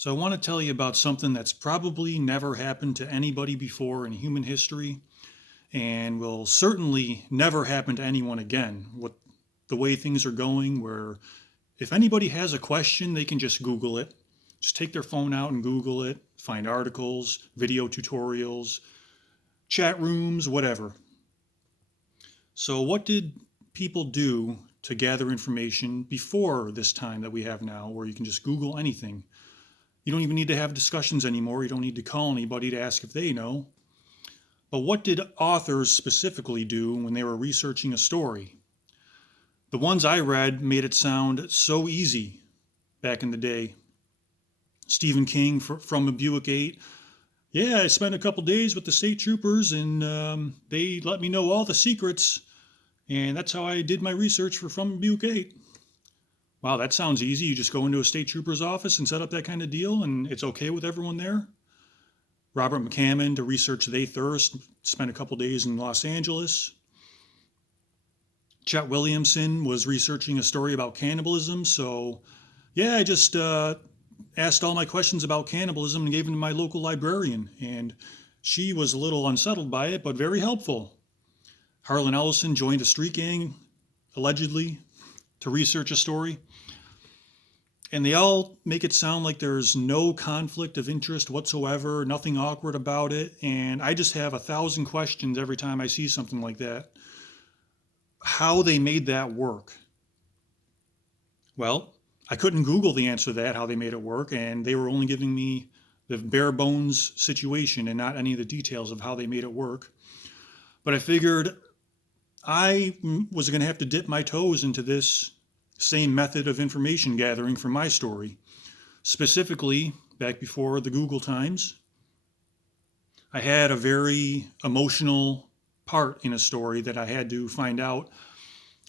So, I want to tell you about something that's probably never happened to anybody before in human history and will certainly never happen to anyone again. What the way things are going, where if anybody has a question, they can just Google it. Just take their phone out and Google it, find articles, video tutorials, chat rooms, whatever. So, what did people do to gather information before this time that we have now, where you can just Google anything? You don't even need to have discussions anymore. You don't need to call anybody to ask if they know. But what did authors specifically do when they were researching a story? The ones I read made it sound so easy back in the day. Stephen King from a Buick 8. Yeah, I spent a couple days with the state troopers and they let me know all the secrets. And that's how I did my research for From a Buick 8. Wow, that sounds easy. You just go into a state trooper's office and set up that kind of deal, and it's okay with everyone there. Robert McCammon to research They Thirst, spent a couple days in Los Angeles. Chet Williamson was researching a story about cannibalism, so yeah, I just asked all my questions about cannibalism and gave them to my local librarian, and she was a little unsettled by it, but very helpful. Harlan Ellison joined a street gang, allegedly, to research a story. And they all make it sound like there's no conflict of interest whatsoever, nothing awkward about it. And I just have 1,000 questions every time I see something like that. How they made that work? Well, I couldn't Google the answer to that, how they made it work, and they were only giving me the bare bones situation and not any of the details of how they made it work. But I figured I was going to have to dip my toes into this same method of information gathering for my story. Specifically, back before the Google times, I had a very emotional part in a story that I had to find out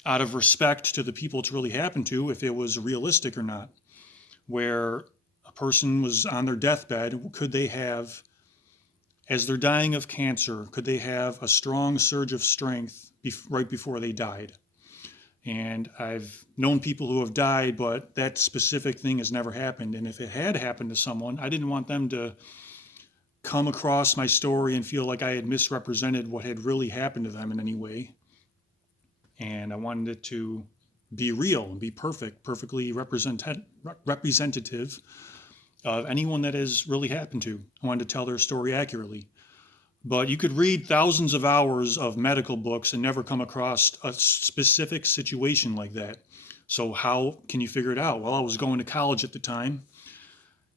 of respect to the people it's really happened to, if it was realistic or not. Where a person was on their deathbed, could they have, as they're dying of cancer, could they have a strong surge of strength right before they died? And I've known people who have died, but that specific thing has never happened. And if it had happened to someone, I didn't want them to come across my story and feel like I had misrepresented what had really happened to them in any way. And I wanted it to be real and be perfect, perfectly representative of anyone that has really happened to. I wanted to tell their story accurately. But you could read thousands of hours of medical books and never come across a specific situation like that. So, how can you figure it out? Well, I was going to college at the time.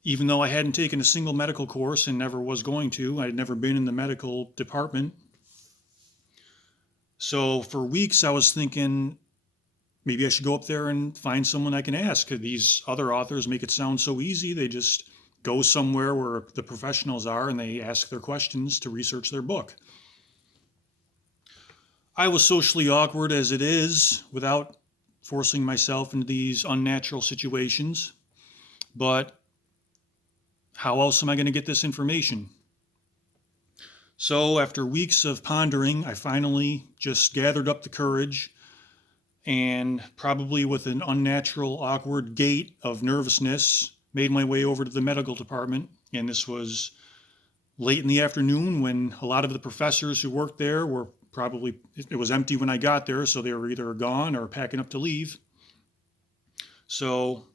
Even though I hadn't taken a single medical course and never was going to, I had never been in the medical department. So, for weeks, I was thinking maybe I should go up there and find someone I can ask. These other authors make it sound so easy. They just go somewhere where the professionals are and they ask their questions to research their book. I was socially awkward as it is without forcing myself into these unnatural situations. But how else am I going to get this information? So, after weeks of pondering, I finally just gathered up the courage and, probably with an unnatural, awkward gait of nervousness, made my way over to the medical department. And this was late in the afternoon when a lot of the professors who worked there were probably, it was empty when I got there, so they were either gone or packing up to leave. So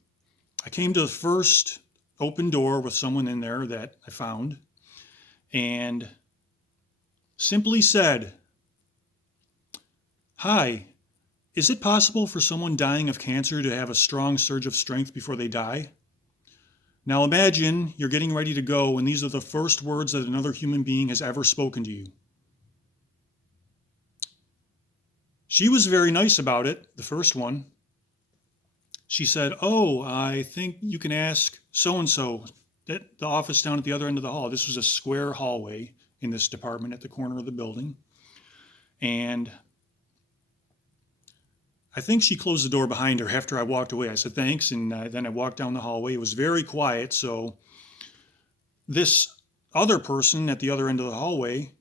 I came to the first open door with someone in there that I found and simply said, "Hi, is it possible for someone dying of cancer to have a strong surge of strength before they die?" Now imagine you're getting ready to go and these are the first words that another human being has ever spoken to you. She was very nice about it, the first one. She said, "Oh, I think you can ask so-and-so at the office down at the other end of the hall." This was a square hallway in this department at the corner of the building. And I think she closed the door behind her after I walked away. I said, "Thanks." And then I walked down the hallway. It was very quiet. So this other person at the other end of the hallway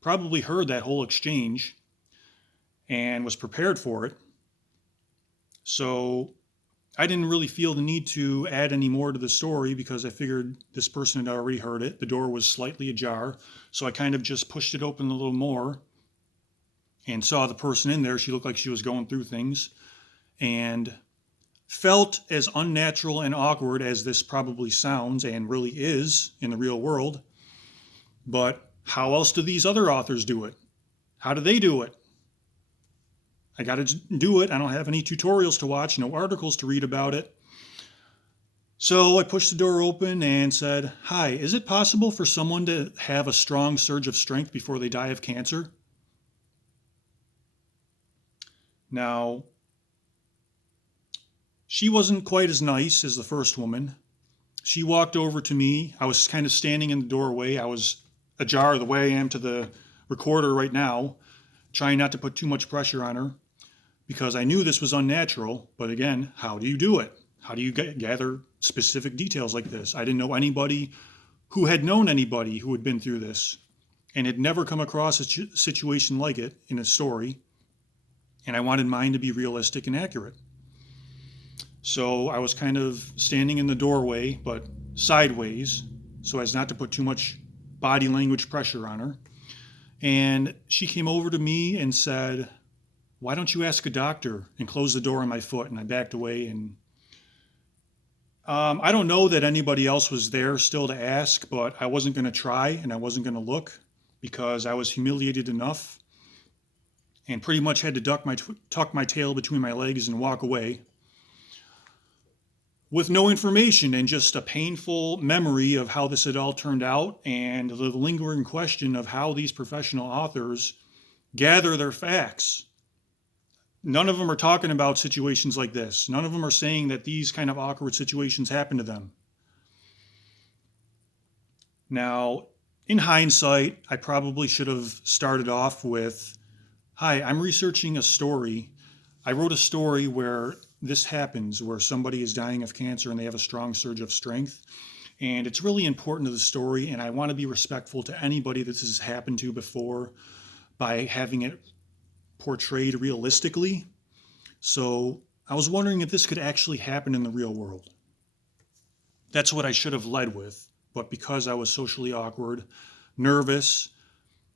probably heard that whole exchange and was prepared for it. So I didn't really feel the need to add any more to the story because I figured this person had already heard it. The door was slightly ajar, so I kind of just pushed it open a little more and saw the person in there. She looked like she was going through things and felt as unnatural and awkward as this probably sounds and really is in the real world. But how else do these other authors do it? How do they do it? I got to do it. I don't have any tutorials to watch, no articles to read about it. So I pushed the door open and said, "Hi, is it possible for someone to have a strong surge of strength before they die of cancer?" Now, she wasn't quite as nice as the first woman. She walked over to me. I was kind of standing in the doorway. I was ajar the way I am to the recorder right now, trying not to put too much pressure on her because I knew this was unnatural. But again, how do you do it? How do you gather specific details like this? I didn't know anybody who had known anybody who had been through this and had never come across a situation like it in a story. And I wanted mine to be realistic and accurate. So I was kind of standing in the doorway, but sideways, so as not to put too much body language pressure on her. And she came over to me and said, "Why don't you ask a doctor?" and closed the door on my foot. And I backed away. And I don't know that anybody else was there still to ask, but I wasn't going to try and I wasn't going to look because I was humiliated enough and pretty much had to tuck my tail between my legs and walk away with no information and just a painful memory of how this had all turned out and the lingering question of how these professional authors gather their facts. None of them are talking about situations like this. None of them are saying that these kind of awkward situations happen to them. Now, in hindsight, I probably should have started off with, "Hi, I'm researching a story. I wrote a story where this happens, where somebody is dying of cancer and they have a strong surge of strength. And it's really important to the story, and I want to be respectful to anybody that this has happened to before by having it portrayed realistically. So I was wondering if this could actually happen in the real world." That's what I should have led with. But because I was socially awkward, nervous,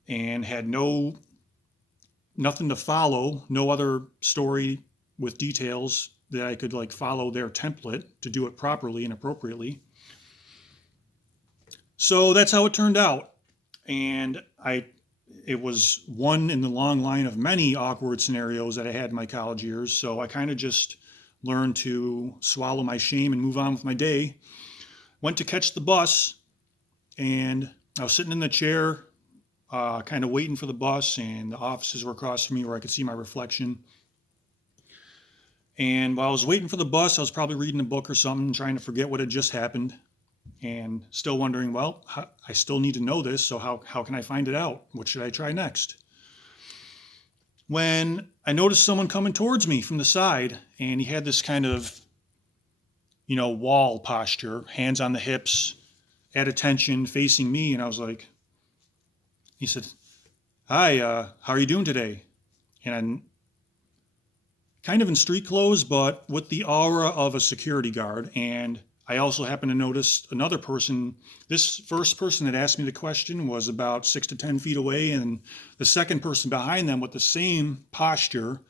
and had nothing to follow, no other story with details that I could follow their template to do it properly and appropriately. So that's how it turned out. And it was one in the long line of many awkward scenarios that I had in my college years. So I kind of just learned to swallow my shame and move on with my day. Went to catch the bus, and I was sitting in the chair, kind of waiting for the bus, and the offices were across from me where I could see my reflection. And while I was waiting for the bus, I was probably reading a book or something, trying to forget what had just happened, and still wondering, well, I still need to know this, so how can I find it out? What should I try next? When I noticed someone coming towards me from the side, and he had this kind of, wall posture, hands on the hips, at attention, facing me, and I was like, he said, "Hi, how are you doing today?" And I'm kind of in street clothes, but with the aura of a security guard. And I also happened to notice another person. This first person that asked me the question was about 6 to 10 feet away, and the second person behind them with the same posture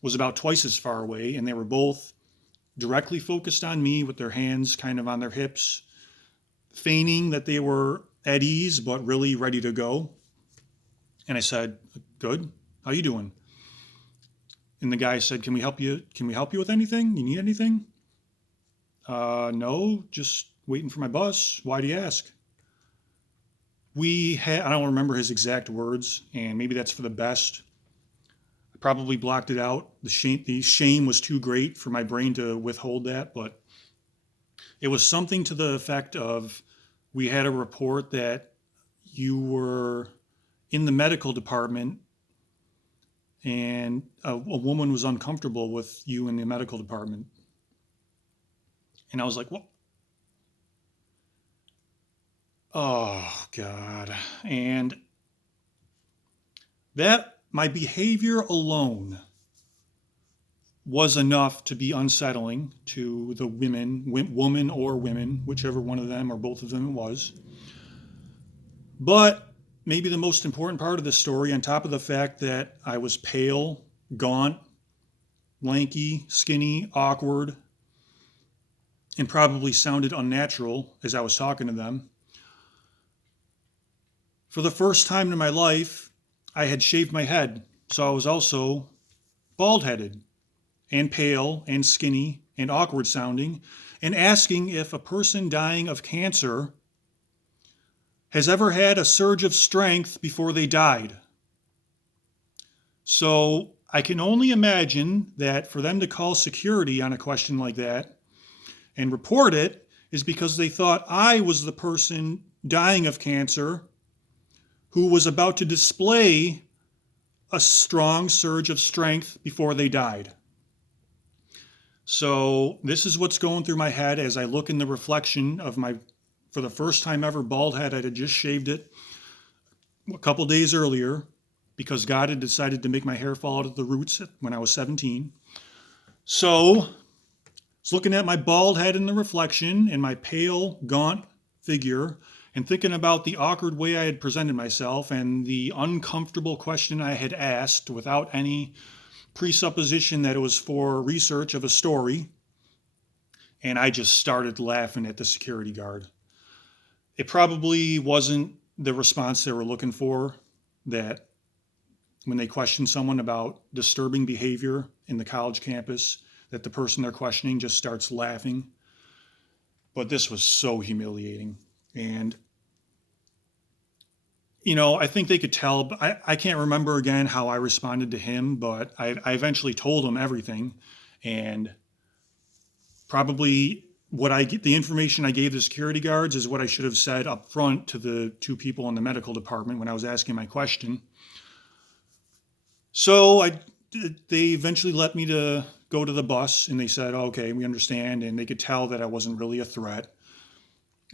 was about twice as far away, and they were both directly focused on me with their hands kind of on their hips, feigning that they were at ease, but really ready to go. And I said, "Good. How you doing?" And the guy said, Can we help you with anything? You need anything?" No, just waiting for my bus. Why do you ask?" I don't remember his exact words, and maybe that's for the best. I probably blocked it out. The shame was too great for my brain to withhold that, but it was something to the effect of, we had a report that you were in the medical department and a woman was uncomfortable with you in the medical department. And I was like, "What?" Oh, God. And that, my behavior alone was enough to be unsettling to the woman or women, whichever one of them or both of them it was. But maybe the most important part of the story, on top of the fact that I was pale, gaunt, lanky, skinny, awkward, and probably sounded unnatural as I was talking to them, for the first time in my life, I had shaved my head. So I was also bald headed and pale and skinny and awkward sounding, and asking if a person dying of cancer has ever had a surge of strength before they died. So I can only imagine that for them to call security on a question like that and report it is because they thought I was the person dying of cancer who was about to display a strong surge of strength before they died. So this is what's going through my head as I look in the reflection of my, for the first time ever, bald head. I had just shaved it a couple days earlier because God had decided to make my hair fall out of the roots when I was 17. So I was looking at my bald head in the reflection and my pale, gaunt figure and thinking about the awkward way I had presented myself and the uncomfortable question I had asked without any presupposition that it was for research of a story. And I just started laughing at the security guard. It probably wasn't the response they were looking for, that when they question someone about disturbing behavior in the college campus, that the person they're questioning just starts laughing. But this was so humiliating. And I think they could tell, but I can't remember again how I responded to him, but I eventually told him everything. And probably the information I gave the security guards is what I should have said up front to the two people in the medical department when I was asking my question. So they eventually let me to go to the bus, and they said, okay, we understand. And they could tell that I wasn't really a threat.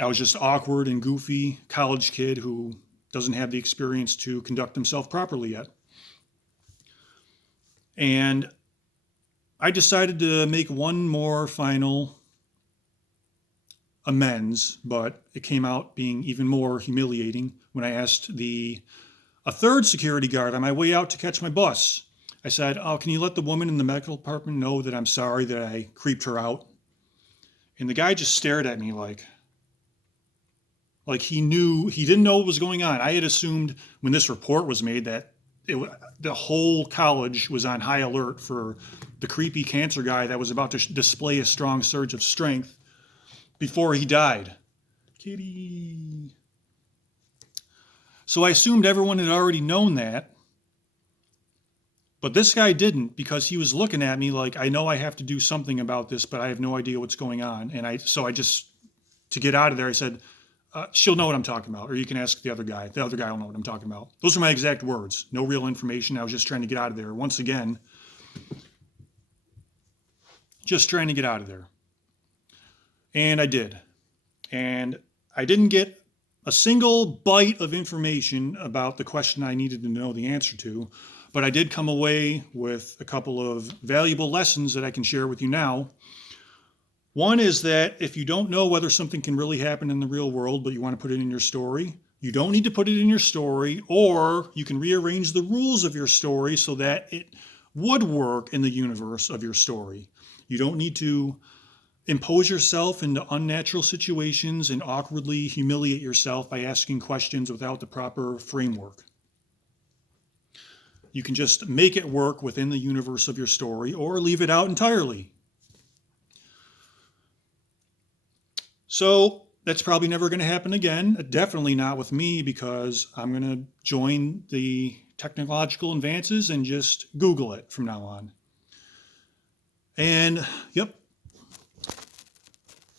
I was just awkward and goofy college kid who doesn't have the experience to conduct himself properly yet. And I decided to make one more final amends, but it came out being even more humiliating when I asked a third security guard on my way out to catch my bus. I said, oh, can you let the woman in the medical department know that I'm sorry that I creeped her out? And the guy just stared at me like he didn't know what was going on. I had assumed when this report was made that the whole college was on high alert for the creepy cancer guy that was about to display a strong surge of strength before he died. Kitty. So I assumed everyone had already known that. But this guy didn't, because he was looking at me like, I know I have to do something about this, but I have no idea what's going on. And to get out of there, I said, she'll know what I'm talking about, or you can ask the other guy. The other guy will know what I'm talking about. Those are my exact words. No real information. I was just trying to get out of there. Once again, just trying to get out of there. And I did. And I didn't get a single bite of information about the question I needed to know the answer to, but I did come away with a couple of valuable lessons that I can share with you now. One is that if you don't know whether something can really happen in the real world, but you want to put it in your story, you don't need to put it in your story, or you can rearrange the rules of your story so that it would work in the universe of your story. You don't need to impose yourself into unnatural situations and awkwardly humiliate yourself by asking questions without the proper framework. You can just make it work within the universe of your story or leave it out entirely. So that's probably never going to happen again. Definitely not with me, because I'm going to join the technological advances and just Google it from now on. And yep,